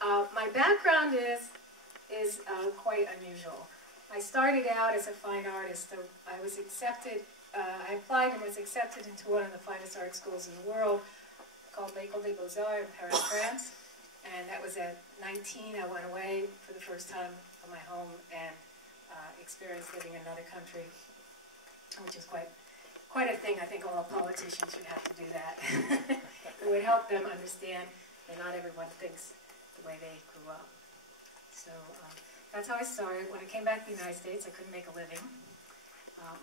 My background is quite unusual. I started out as a fine artist. So I was accepted, I applied and was accepted into one of the finest art schools in the world called l'École des Beaux-Arts in Paris, France. And that was at 19. I went away for the first time from my home and experienced living in another country, which is quite a thing. I think all politicians should have to do that. It would help them understand that not everyone thinks the way they grew up. So that's how I started. When I came back to the United States, I couldn't make a living.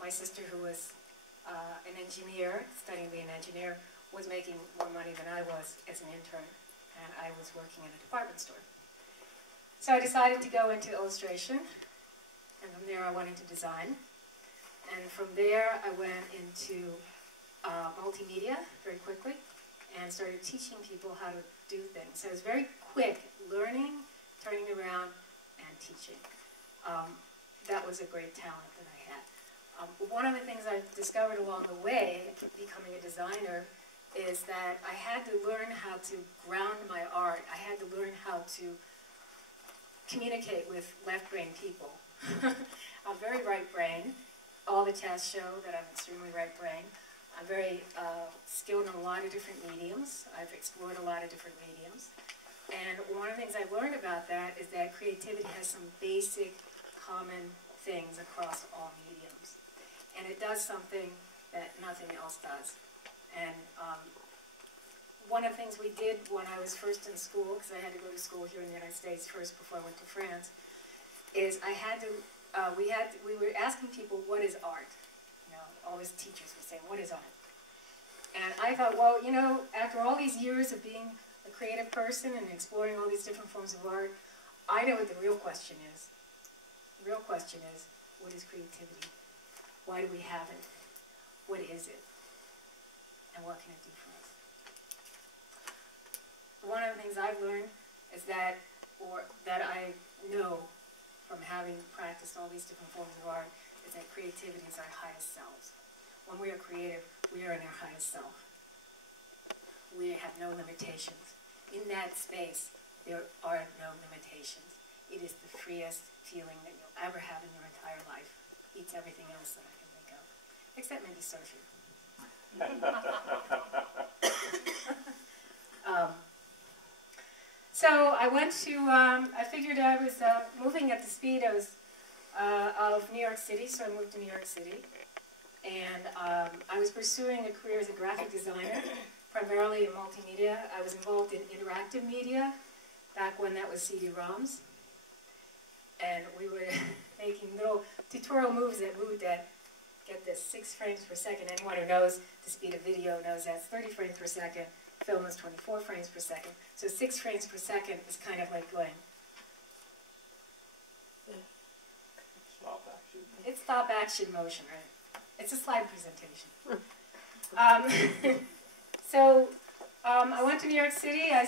My sister, who was an engineer, studying to be an engineer, was making more money than I was as an intern, and I was working in a department store. So I decided to go into illustration, and from there I went into design. And from there I went into multimedia very quickly and started teaching people how to do things. So it was very quick, learning, turning around, and teaching. That was a great talent that I had. One of the things I discovered along the way, becoming a designer, is that I had to learn how to ground my art. I had to learn how to communicate with left-brain people. I'm very right-brain. All the tests show that I'm extremely right-brain. I'm very skilled in a lot of different mediums. I've explored a lot of different mediums. And one of the things I learned about that is that creativity has some basic common things across all mediums. And it does something that nothing else does. And one of the things we did when I was first in school, because I had to go to school here in the United States first before I went to France, is I had to, we were asking people, what is art? You know, all these teachers were saying, what is art? And I thought, well, you know, after all these years of being a creative person and exploring all these different forms of art, I know what the real question is. The real question is, what is creativity? Why do we have it? What is it? And what can it do for us? One of the things I've learned is that, or that I know from having practiced all these different forms of art, is that creativity is our highest selves. When we are creative, we are in our highest self. We have no limitations. In that space, there are no limitations. It is the freest feeling that you'll ever have in your entire life. Beats everything else that I can think of. Except maybe surfing. So I went to, I figured I was moving at the speed of New York City, so I moved to New York City. And I was pursuing a career as a graphic designer, primarily in multimedia. I was involved in interactive media, back when that was CD-ROMs. And we were making little tutorial moves that moved at, get this, 6 frames per second. Anyone who knows the speed of video knows that's 30 frames per second. Film is 24 frames per second. So 6 frames per second is kind of like going. Stop action. It's stop action motion, right? It's a slide presentation. I went to New York City. I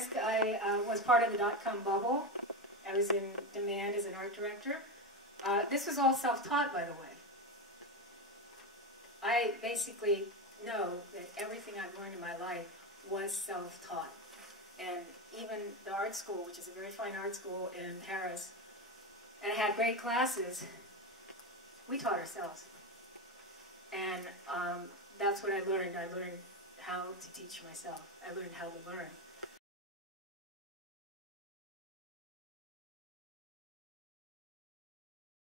was part of the dot-com bubble. I was in demand as an art director. This was all self-taught, by the way. I basically know that everything I've learned in my life was self-taught. And even the art school, which is a very fine art school in Paris, and I had great classes, we taught ourselves. And that's what I learned. I learned how to teach myself. I learned how to learn.